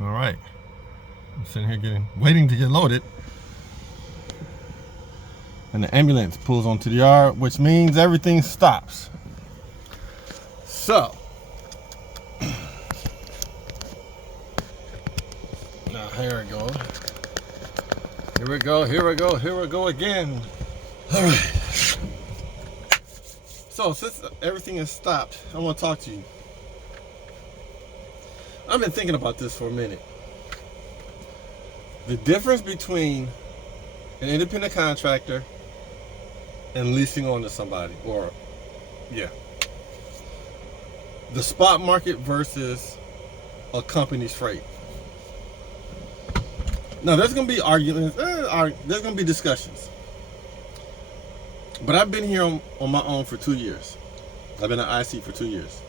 All right. I'm sitting here waiting to get loaded. And the ambulance pulls onto the yard, which means everything stops. So, now here we go. Here we go again. All right. So, since everything is stopped, I want to talk to you. I've been thinking about this for a minute. The difference between an independent contractor and leasing on to somebody, the spot market versus a company's freight. Now, there's going to be arguments, there's going to be discussions. But I've been here on my own for 2 years. I've been at IC for 2 years.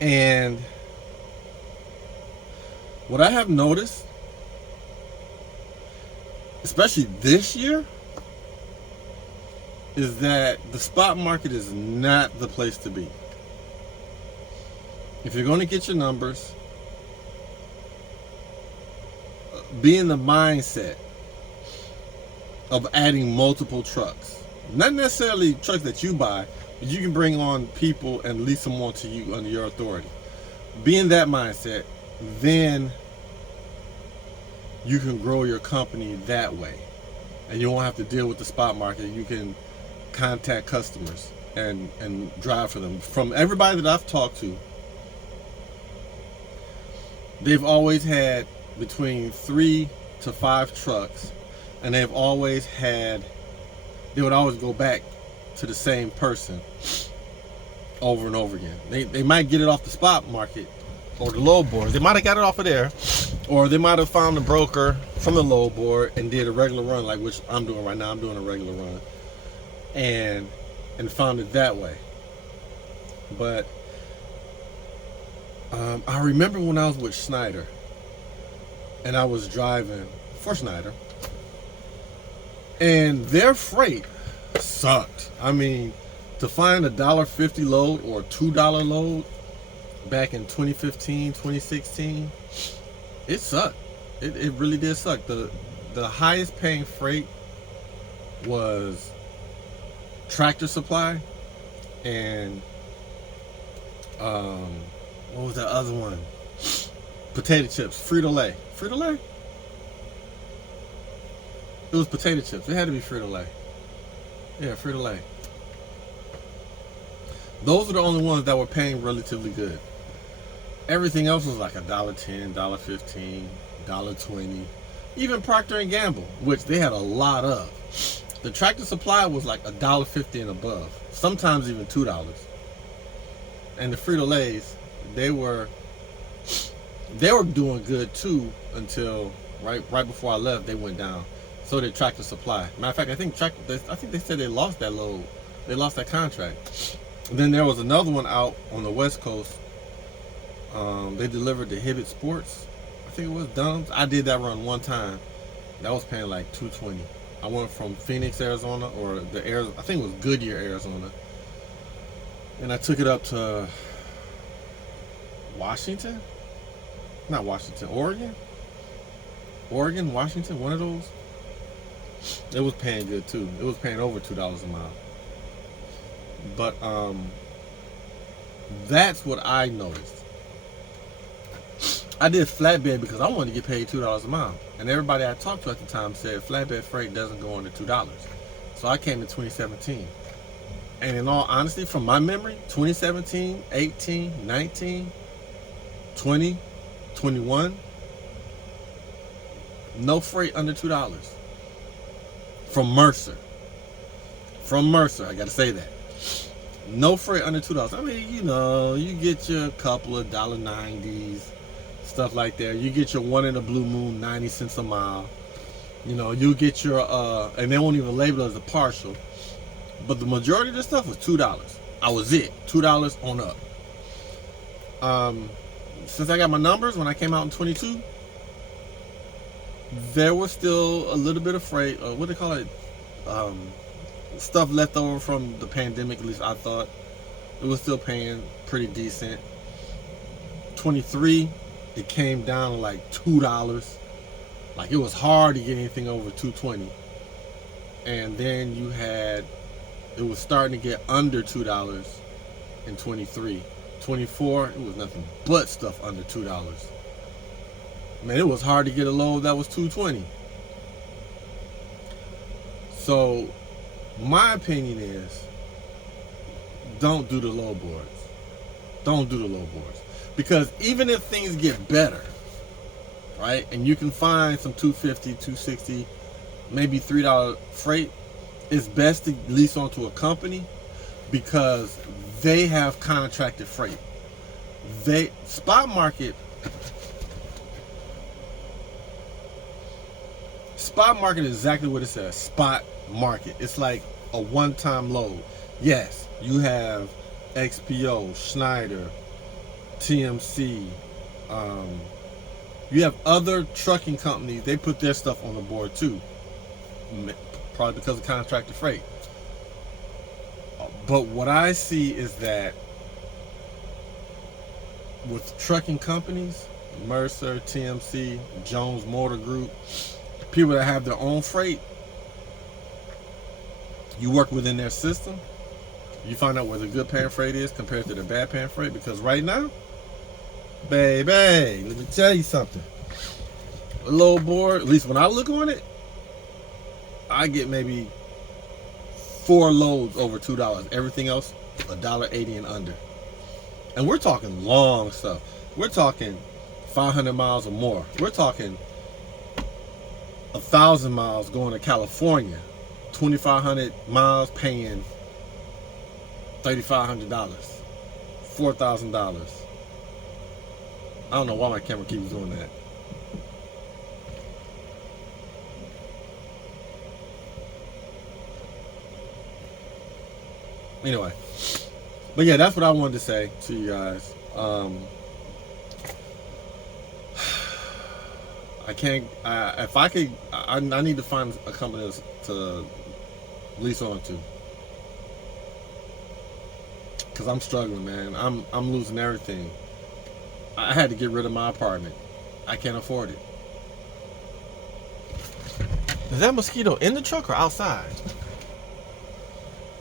And what I have noticed, especially this year, is that the spot market is not the place to be. If you're going to get your numbers, be in the mindset of adding multiple trucks. Not necessarily trucks that you buy, but you can bring on people and lease them on to you under your authority. Be in that mindset, then you can grow your company that way. And you won't have to deal with the spot market. You can contact customers and drive for them. From everybody that I've talked to, they've always had between 3 to 5 trucks, and they would always go back to the same person over and over again. They might get it off the spot market or the load board. They might have got it off of there, or they might have found a broker from the load board and did a regular run, like which I'm doing right now. I'm doing a regular run, and found it that way. But I remember when I was with Schneider, and I was driving for Schneider, and their freight sucked. I mean, to find a $1.50 load or $2 load back in 2015, 2016, it sucked. It really did suck. The highest paying freight was Tractor Supply and what was that other one? Potato chips, Frito-Lay. Frito-Lay? It was potato chips. It had to be Frito-Lay. Yeah, Frito-Lay. Those are the only ones that were paying relatively good. Everything else was like $1.10, $1.15, $1.20. Even Procter & Gamble, which they had a lot of. The Tractor Supply was like $1.50 and above. Sometimes even $2. And the Frito-Lays, they were doing good too until right before I left, they went down. So did Tractor Supply. Matter of fact, I think they said they lost that load. They lost that contract. And then there was another one out on the West Coast. They delivered to Hibbett Sports. I think it was Dunham's. I did that run one time. That was paying like $2.20. I went from Phoenix, Arizona, I think it was Goodyear, Arizona. And I took it up to Washington? Not Washington, Oregon? Oregon, Washington, one of those. It was paying good too. It was paying over $2 a mile. But that's what I noticed. I did flatbed because I wanted to get paid $2 a mile. And everybody I talked to at the time said flatbed freight doesn't go under $2. So I came in 2017. And in all honesty, from my memory, 2017, 18, 19, 20, 21, no freight under $2. From Mercer, I gotta say that. No freight under $2. I mean, you get your couple of $1.90s, stuff like that. You get your one in a blue moon, 90 cents a mile. You get your, and they won't even label it as a partial. But the majority of this stuff was $2. I was it, $2 on up. Since I got my numbers when I came out in 22, there was still a little bit of freight, what do they call it? Stuff left over from the pandemic, at least I thought. It was still paying pretty decent. 23, it came down to like $2. Like it was hard to get anything over 220. And then you had, it was starting to get under $2 in 23. 24, it was nothing but stuff under $2. Man, it was hard to get a load that was 220. So my opinion is, don't do the low boards. Don't do the low boards. Because even if things get better, right, and you can find some 250, 260, maybe $3 freight, it's best to lease onto a company because they have contracted freight. Spot market is exactly what it says. Spot market. It's like a one-time load. Yes, you have XPO, Schneider, TMC. You have other trucking companies. They put their stuff on the board too, probably because of contracted freight. But what I see is that with trucking companies, Mercer, TMC, Jones Motor Group, people that have their own freight, you work within their system, you find out where the good paying freight is compared to the bad paying freight. Because right now, baby, let me tell you something. A low board, at least when I look on it, I get maybe 4 loads over $2. Everything else, $1.80 and under. And we're talking long stuff. We're talking 500 miles or more. We're talking 1,000 miles going to California. 2,500 miles paying $3,500, $4,000. I don't know why my camera keeps doing that. Anyway, but yeah, that's what I wanted to say to you guys. I can't. If I could, I need to find a company to lease on to, because I'm struggling, man. I'm losing everything. I had to get rid of my apartment. I can't afford it. Is that mosquito in the truck or outside?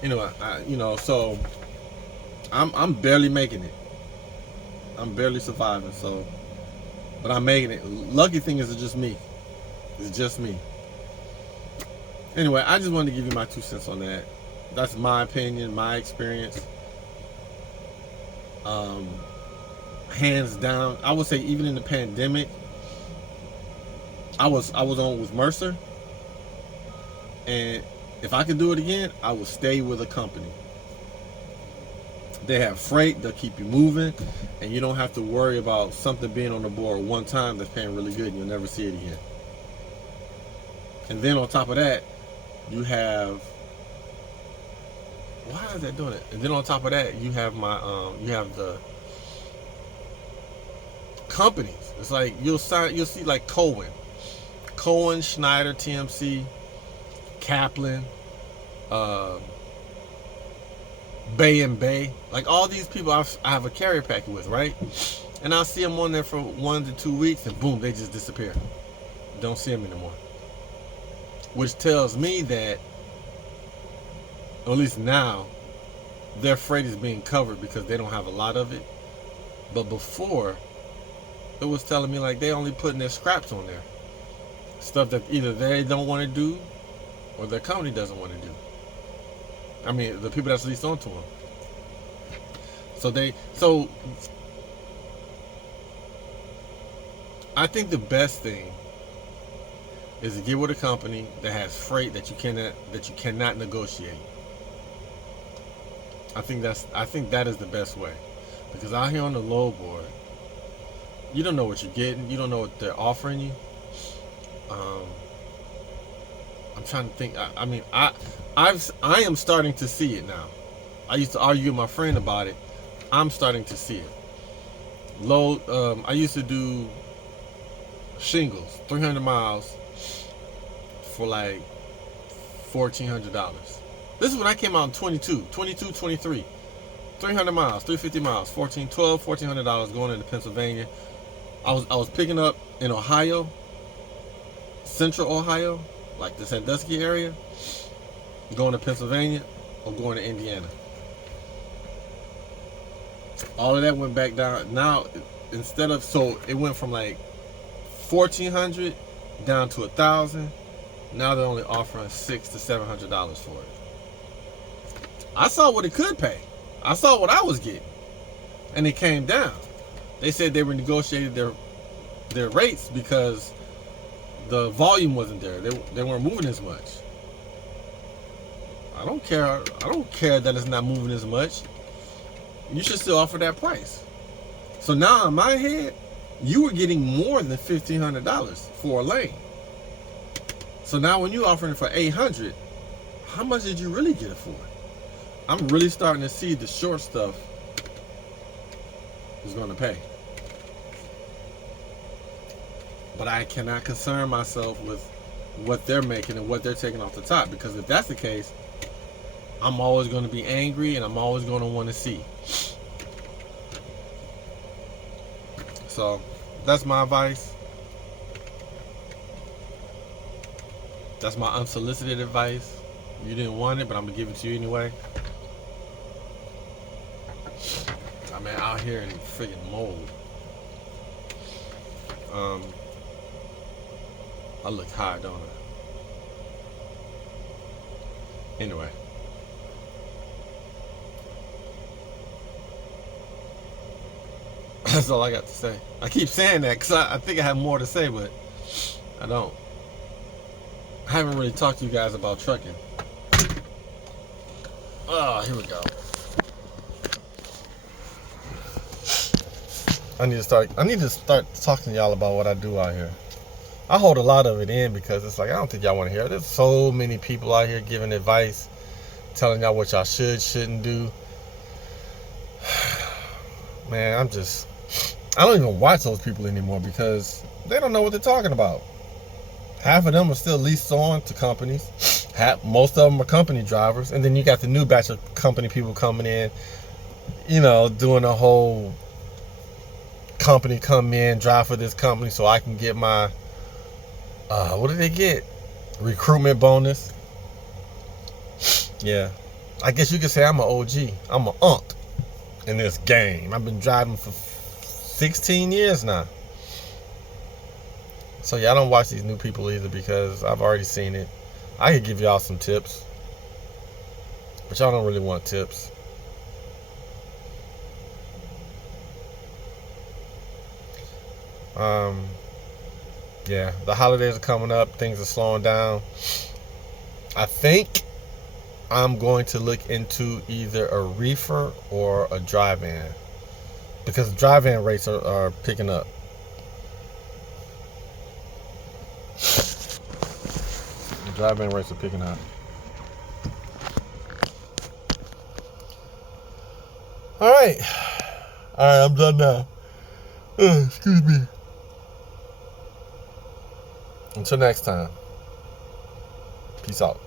Anyway, so I'm barely making it. I'm barely surviving. So, but I'm making it. Lucky thing is, it's just me. It's just me. Anyway, I just wanted to give you my 2 cents on that. That's my opinion, my experience. Hands down, I would say even in the pandemic, I was on with Mercer, and if I could do it again, I would stay with a company. They have freight, they'll keep you moving, and you don't have to worry about something being on the board one time that's paying really good and you'll never see it again. And then on top of that, you have, why is that doing it? And then on top of that, you have you have the companies. It's like you'll see like Cohen, Schneider, TMC, Kaplan, Bay and Bay, like all these people I have a carrier packet with, right? And I'll see them on there for 1 to 2 weeks, and boom, they just disappear. Don't see them anymore. Which tells me that, or at least now, their freight is being covered because they don't have a lot of it. But before, it was telling me like they only putting their scraps on there, stuff that either they don't want to do or their company doesn't want to do. I mean, the people that's leased onto them. So I think the best thing is to get with a company that has freight that you cannot negotiate. I think that is the best way, because out here on the low board, you don't know what you're getting. You don't know what they're offering you. I'm trying to think. I am starting to see it now. I used to argue with my friend about it. I'm starting to see it. I used to do shingles, 300 miles for like $1,400. This is when I came out in 23. 300 miles, 350 miles, $1,400 going into Pennsylvania. I was picking up in Ohio, central Ohio, like the Sandusky area, going to Pennsylvania or going to Indiana. All of that went back down. Now, instead of, so it went from like 1,400 down to 1,000. Now they're only offering $600 to $700 for it. I saw what it could pay. I saw what I was getting, and it came down. They said they renegotiated their rates because the volume wasn't there. They weren't moving as much. I don't care. I don't care that it's not moving as much. You should still offer that price. So now in my head, you were getting more than $1,500 for a lane. So now when you're offering it for $800, how much did you really get it for? I'm really starting to see the short stuff is going to pay. But I cannot concern myself with what they're making and what they're taking off the top, because if that's the case, I'm always going to be angry and I'm always going to want to see. So that's my advice. That's my unsolicited advice. You didn't want it, but I'm going to give it to you anyway. I mean, out here in freaking mold. I look high, don't I? Anyway. That's all I got to say. I keep saying that because I think I have more to say, but I don't. I haven't really talked to you guys about trucking. Oh, here we go. I need to start talking to y'all about what I do out here. I hold a lot of it in because it's like, I don't think y'all want to hear it. There's so many people out here giving advice, telling y'all what y'all shouldn't do. Man, I don't even watch those people anymore because they don't know what they're talking about. Half of them are still leased on to companies. Most of them are company drivers. And then you got the new batch of company people coming in, doing a whole company come in, drive for this company so I can get my, what did they get? Recruitment bonus. Yeah. I guess you could say I'm an OG. I'm an unk in this game. I've been driving for 16 years now. So yeah, I don't watch these new people either because I've already seen it. I could give y'all some tips, but y'all don't really want tips. Yeah, the holidays are coming up. Things are slowing down. I think I'm going to look into either a reefer or a drive-in because drive-in rates are picking up. The drive-in rates are picking up. All right, I'm done now. Excuse me. Until next time. Peace out.